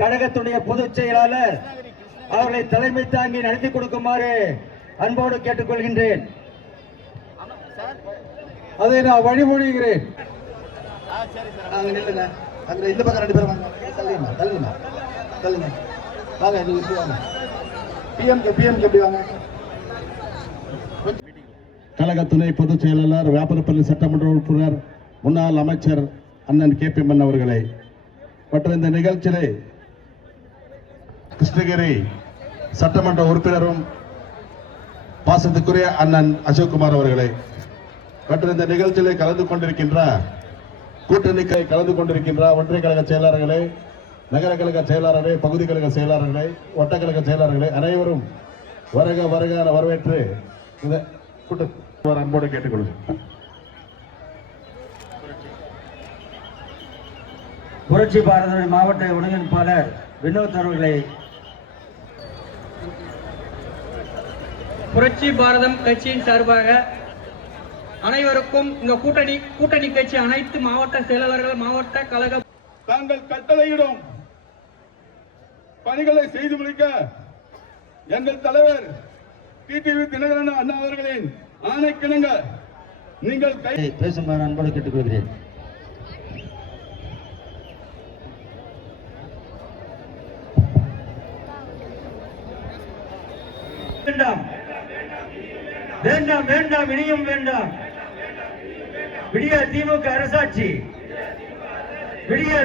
கழகத்துடைய பொதுச் செயலாளர் அவர்களை தலைமை தாங்கி நடத்தி கொடுக்குமாறு அன்போடு கேட்டுக்கொள்கின்றேன். அதை நான் வழிமொழிகிறேன். இந்த பக்கம் 2 பேரும் தள்ளுங்க வாங்க. பிஎம்கே எப்படி வாங்க. கழக துணை பொதுச் செயலாளர் வேப்பனப்பள்ளி சட்டமன்ற உறுப்பினர் முன்னாள் அமைச்சர் அண்ணன் KP மன்னன் அவர்களை மற்றும் இந்த நிகழ்ச்சியிலே கிருஷ்ணகிரி சட்டமன்ற உறுப்பினரும் பாசத்துக்குரிய அண்ணன் அசோக்குமார் அவர்களை மற்றும் இந்த நிகழ்ச்சியிலே கலந்து கொண்டிருக்கின்ற கூட்டணிக்கு கலந்து கொண்டிருக்கின்ற ஒன்றிய கழக செயலாளர்களே, நகர கழக செயலாளர்களே, பகுதி கழக செயலாளர்களே, வட்டக்கழக செயலாளர்களே அனைவரும் வருக வருக வரவேற்று இந்த கூட்டத்தை அன்போடு கேட்டுக்கொள்கிறேன். புரட்சி பாரத மாவட்ட ஒருங்கிணைப்பாளர் வினோத் அவர்களை புரட்சி பாரதம் கட்சியின் சார்பாக அனைவருக்கும் இந்த கூட்டணி கட்சி அனைத்து மாவட்ட செயலாளர்கள், மாவட்ட கழக தாங்கள் கட்டளையிடும் பணிகளை செய்து முடிக்க எங்கள் தலைவர் டிடிவி தினகரன் அண்ணா அவர்களின் ஆணைக்கிணங்க நீங்கள் பேசுமாறு அன்போடு கேட்டுக்கொள்கிறேன். வேண்டாம் வேண்டாம் வேண்டாம் இனியும் வேண்டாம். விடிய திமுக அரசாட்சி, விடிய